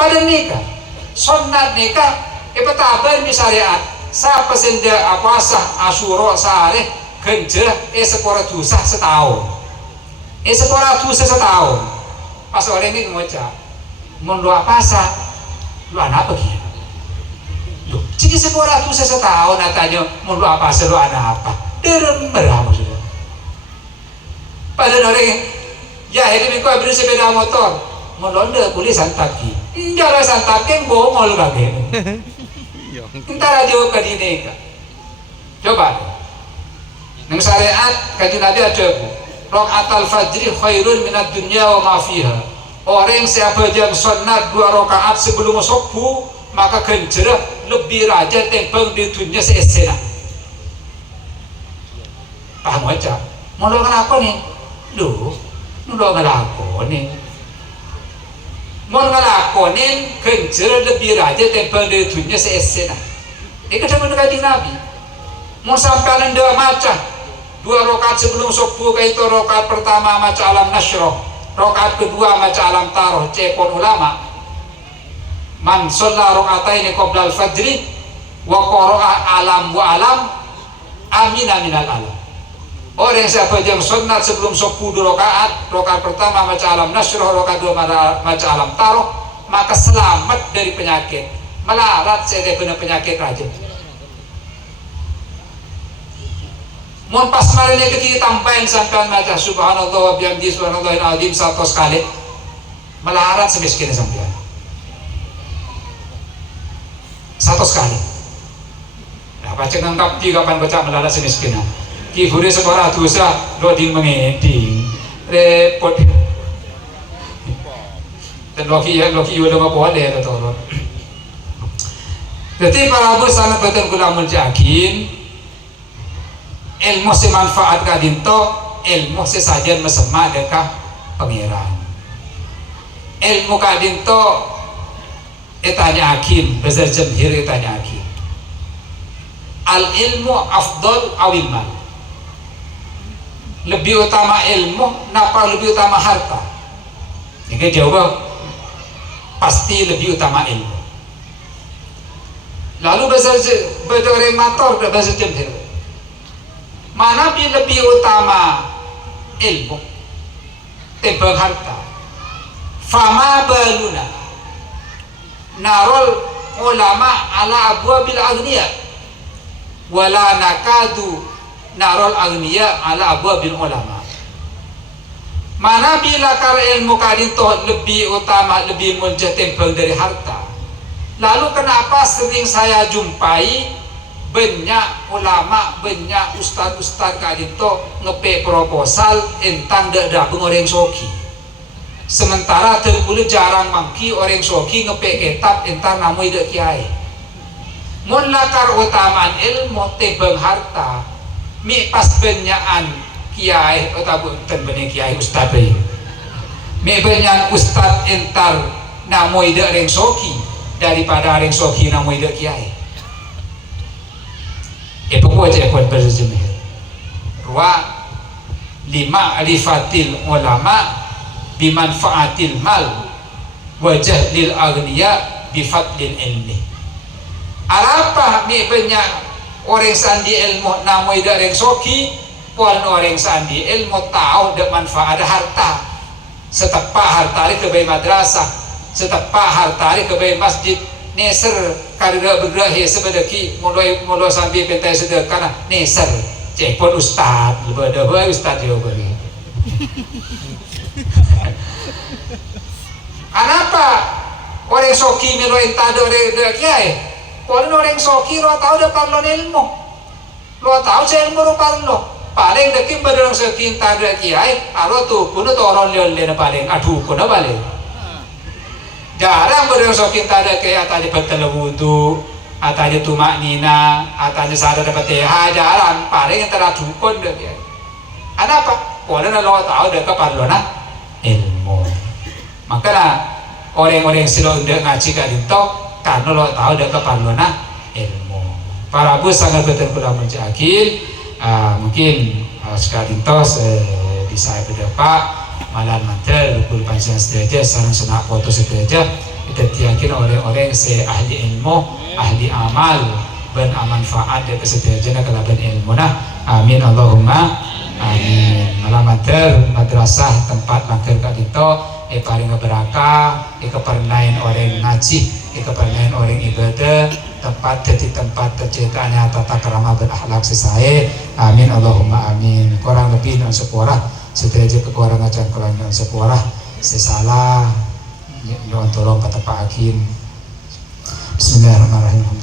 Pada nikah, sunat nikah, ipataban di syariat. Sa pesenda apasah asyuro sare genjah sekora dusah setahun. Sekora dusah setahun. Pas orang ini ngocak, mau lu apa sah? Lu anak apa gitu? Loh, jadi sekora dusah setahun katanya mau lu apa sah? Lu anak apa? Deremberah maksudnya. Padahal orang ya ini kau beli sepeda motor, mau londa boleh santap ki. Jangan santap yang bongol kagak. Entar aja ke dini kan. Coba nang syariat kajian Nabi ada bu rakaat al-fajri khairun minad dunya wa ma fiha. Orang siapa yang sunat 2 rakaat sebelum subuh maka genjerah lebih raja tembang di dunia seesena. Paham aja mau lo kenapa nih? Loh lo ngelakonin mau ngelakonin genjerah lebih raja tembang di dunia seesena. Ini ketemu dengan Nabi mau sampai anda macam 2 rakaat sebelum subuh itu rakaat pertama maca alam nasroh, rakaat kedua maca alam taroh. Cepon ulama man sholla rakataini qabla al-fajri wa qara'a alam wa alam amina minal alam. Orang siapa yang sunat sebelum subuh 2 rakaat, rakaat pertama maca alam nasroh, rakaat kedua maca alam taroh, maka selamat dari penyakit. Melarat saya kena penyakit rajin. Mau pas malam ini kita tambahin sampai macam subhanallah wa bihamdi subhanallahil azim 100 kali. Melarat semiskin sampai 100 kali. Nah, baca ngangkap di kapan baca melarat semiskin. Kifuri sekolah dosa loading mengeding repot. Dan loki udah nggak boleh betul. Jadi para abu sangat betul gulamul jakin ilmu semanfaat kadinto ilmu sesajen mesemak dekah pengiran ilmu kadinto etanya akin besar jemhir etanya akin al ilmu afdol awil mal lebih utama ilmu napa lebih utama harta ini jawab pasti lebih utama ilmu. Lalu berdoreng motor dan bahasa jemhir mana lebih utama ilmu timbang harta. Fama baluna narol ulama ala abwabil aghniya wala nakadu narol aghniya ala abwabil ulama. Mana bila kar ilmu kadito lebih utama lebih muncul timbang dari harta. Lalu kenapa sering saya jumpai banyak ulama, banyak ustad-ustad kadito ngepe proposal entang dak orang soki. Sementara terkulit jarang mangki orang soki ngepe kitab entang namui dak kiai. Mun lakar utamaan ilmu timbang harta, mi pas banyakan kiai atau ten benih kiai ustad bae. Mi banyak ustad entar namui dak orang soki. Daripada orang soki namu ida kiai. Pokok aja kuat berzemir. Ruang 5 alifatil ulama bimanfaatil mal wajah lil agniya bifadlil ilmi. Apa ni banyak orang sandi ilmu namu ida orang soki, pun orang sandi ilmu tahu dak manfaat harta. Setepak harta ke bayi madrasah. Setepak hartari ke bayi masjid neser karena bergerak sebedaki mulai sambil pentai sedekah neser cepon ustad lebih ustad juga beri. Kenapa orang soki melo entah orang kiai? Kalau orang soki ro tahu dapat lo ilmu. lo tahu saya merupakan lo paling dekim berang sekintar kiai aro tuh kuno toron lele paling aduh kuno balik jarang berang sekintar kiai atanya betul wudu atanya tumak nina atanya sadar dapat jarang paling yang teradukun deh kiai ada apa karena lo tahu deh keparlona ilmu makanya orang-orang silo udah ngaji kadinto karena lo tahu deh keparlona ilmu para bus sangat betul kurang menjakil mungkin sekali tos bisa berdepak malam mantel kul panjang sederajat sarang senak foto sederajat kita yakin orang-orang ahli ilmu ahli amal ben manfaat dari sederajat kalau ben ilmu nah amin Allahumma amin malam mantel madrasah tempat langkir kak itu paling berkah kepernain orang ngaji kepernain orang ibadah tempat jadi tempat terciptanya tata kerama dan akhlak sesuai amin Allahumma amin kurang lebih dan sekolah sederajat kekurangan dan kekurangan sekolah sesalah nyuwun tolong patepaken bismillahirrahmanirrahim